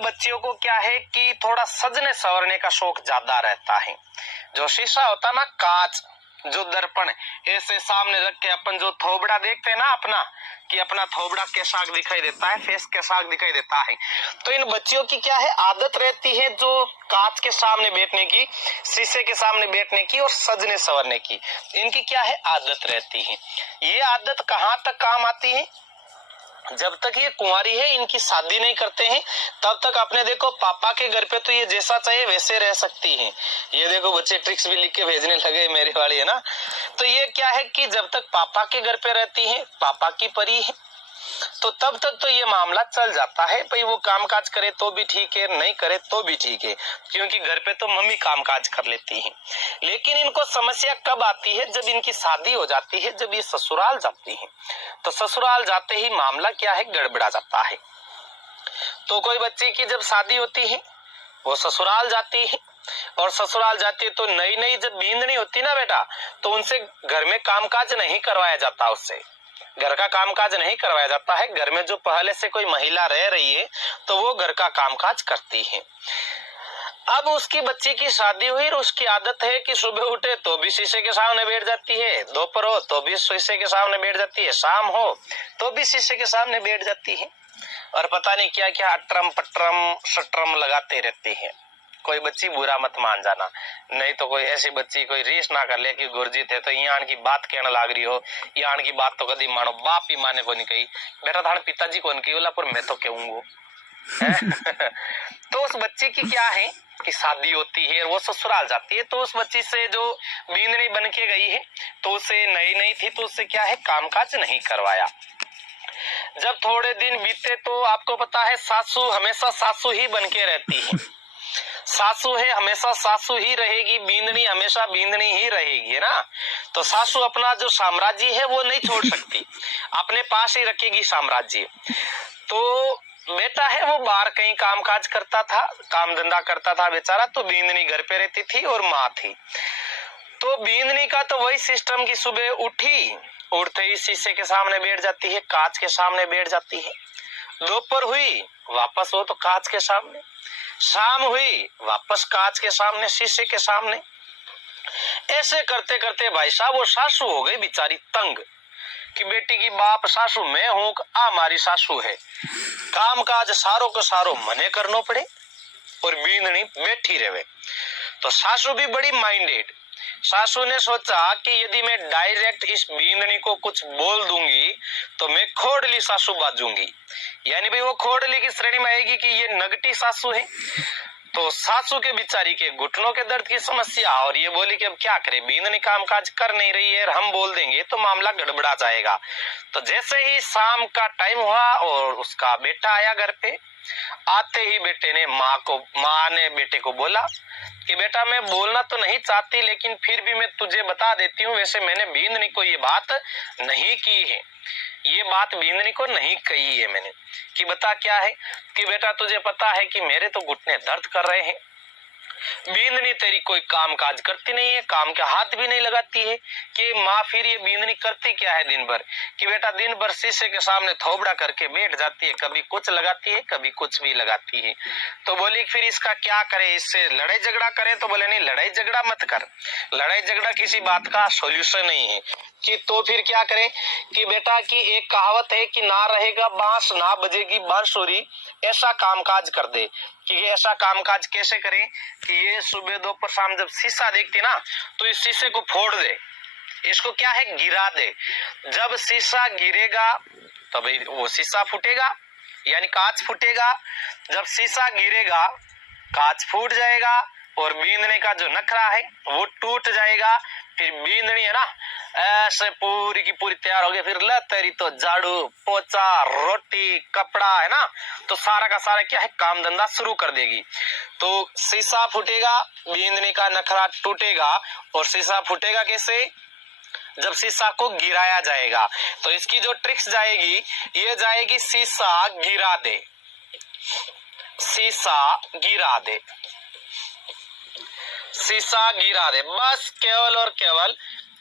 बच्चियों को क्या है कि थोड़ा सजने संवरने का शौक ज्यादा रहता है। जो शीशा होता ना, कांच, जो दर्पण ऐसे सामने रख के अपन जो थोबड़ा देखते हैं ना अपना, कि अपना थोबड़ा कैसा दिखाई देता है, फेस कैसा दिखाई देता है, तो इन बच्चियों की क्या है आदत रहती है जो कांच के सामने बैठने की, शीशे के सामने बैठने की और सजने संवरने की, इनकी क्या है आदत रहती है। ये आदत कहाँ तक काम आती है? जब तक ये कुंवारी है, इनकी शादी नहीं करते हैं, तब तक आपने देखो पापा के घर पे तो ये जैसा चाहिए वैसे रह सकती हैं। ये देखो बच्चे ट्रिक्स भी लिख के भेजने लगे मेरे वाली, है ना। तो ये क्या है कि जब तक पापा के घर पे रहती है, पापा की परी है, तो तब तक तो ये मामला चल जाता है भाई, वो कामकाज करे तो भी ठीक है, नहीं करे तो भी ठीक है, क्योंकि घर पे तो मम्मी कामकाज कर लेती है। लेकिन इनको समस्या कब आती है? जब इनकी शादी हो जाती है, जब ये ससुराल जाती है, तो ससुराल जाते ही मामला क्या है गड़बड़ा जाता है। तो कोई बच्चे की जब शादी होती है, वो ससुराल जाती है, और ससुराल जाती है तो नई नई जब बींदनी होती ना बेटा, तो उनसे घर में कामकाज नहीं करवाया जाता, उससे घर का कामकाज नहीं करवाया जाता है। घर में जो पहले से कोई महिला रह रही है तो वो घर का कामकाज करती है। अब उसकी बच्ची की शादी हुई और उसकी आदत है कि सुबह उठे तो भी शीशे के सामने बैठ जाती है, दोपहर हो तो भी शीशे के सामने बैठ जाती है, शाम हो तो भी शीशे के सामने बैठ जाती है, और पता नहीं क्या क्या अटरम पटरम शटरम लगाते रहते हैं। कोई बच्ची बुरा मत मान जाना, नहीं तो कोई ऐसी बच्ची कोई रीस ना कर ले कि गुरुजी थे तो यहाँ की बात कहने लाग रही हो, यहाँ की बात तो कभी मानो, बाप ही माने को नहीं कही, बेटा थाने पिताजी को नहीं कही बोला, पर मैं तो कहूंगा तो उस बच्ची की क्या है कि शादी होती है और वो ससुराल जाती है, तो उस बच्ची से जो बींदनी बन के गई है, तो उसे नई नई थी, तो उससे क्या है कामकाज नहीं करवाया। जब थोड़े दिन बीते तो आपको पता है सासू हमेशा सासू ही बन के रहती है, सासू है हमेशा सासू ही रहेगी, बींदनी हमेशा बींदनी ही रहेगी, है ना। तो सासू अपना जो साम्राज्य है वो नहीं छोड़ सकती, अपने पास ही रखेगी साम्राज्य। तो बेटा है वो बाहर कहीं कामकाज करता था, काम धंधा करता था बेचारा, तो बींदनी घर पे रहती थी और माँ थी। तो बींदनी का तो वही सिस्टम की सुबह उठी, उठते ही शीशे के सामने बैठ जाती है, कांच के सामने बैठ जाती है, दोपहर हुई वापस हो तो कांच के सामने, शाम हुई वापस कांच के सामने, शीशे के सामने। ऐसे करते करते भाई साहब वो सासू हो गई बेचारी तंग कि बेटी की बाप सासू मैं हूं, हमारी सासू है, काम काज सारो को सारो मने करनो पड़े और बींदनी बैठी रहे। तो सासू भी बड़ी माइंडेड, सासू ने सोचा कि यदि मैं डायरेक्ट इस बींदनी को कुछ बोल दूंगी तो मैं खोड़ली सासू बाजूंगी, यानी भाई वो खोड़ली की श्रेणी में आएगी कि ये नगटी सासू है। तो सासू के बिचारी के घुटनों के दर्द की समस्या, और ये बोली कि अब क्या करे, बींदनी कामकाज कर नहीं रही है और हम बोल देंगे तो मामला गड़बड़ा जाएगा। तो जैसे ही शाम का टाइम हुआ और उसका बेटा आया घर पे, आते ही बेटे ने माँ ने बेटे को बोला कि बेटा मैं बोलना तो नहीं चाहती, लेकिन फिर भी मैं तुझे बता देती हूँ, वैसे मैंने बींदनी को ये बात नहीं की है, ये बात बींदनी को नहीं कही है मैंने, कि बता क्या है, कि बेटा तुझे पता है कि मेरे तो घुटने दर्द कर रहे हैं, बींदनी तेरी कोई काम काज करती नहीं है, काम के हाथ भी नहीं लगाती है। कि माँ फिर ये बींदनी करती क्या है दिन भर, कि बेटा दिन भर शीशे के सामने थोबड़ा करके बैठ जाती है, कभी कुछ लगाती है कभी कुछ भी लगाती है। तो बोली फिर इसका क्या करे, इससे लड़ाई झगड़ा करे, तो बोले नहीं लड़ाई झगड़ा मत कर, लड़ाई झगड़ा किसी बात का सॉल्यूशन नहीं है। कि तो फिर क्या करे, कि बेटा की एक कहावत है कि ना रहेगा बांस ना बजेगी बांसुरी, ऐसा कामकाज कर दे। कि ऐसा कामकाज कैसे करें, कि ये सुबह दोपहर शाम जब शीशा देखती ना तो इस शीशे को फोड़ दे, इसको क्या है गिरा दे, जब शीशा गिरेगा तब वो शीशा फूटेगा, यानी कांच फूटेगा, जब शीशा गिरेगा कांच फूट जाएगा और बींदने का जो नखरा है वो टूट जाएगा। फिर बींदनी है ना ऐसे पूरी की पूरी तैयार हो गई, फिर ल तेरी तो झाड़ू पोछा रोटी कपड़ा है ना, तो सारा का सारा क्या है काम धंधा शुरू कर देगी। तो शीशा फूटेगा, बींदनी का नखरा टूटेगा, और शीशा फूटेगा कैसे, जब शीशा को गिराया जाएगा। तो इसकी जो ट्रिक्स जाएगी ये जाएगी शीशा गिरा दे, शीशा गिरा दे, शीशा गिरा दे, बस केवल और केवल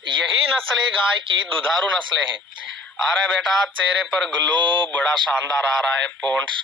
यही नस्लें गाय की दुधारू नस्लें हैं। अरे बेटा चेहरे पर ग्लो बड़ा शानदार आ रहा है, पॉन्ट्स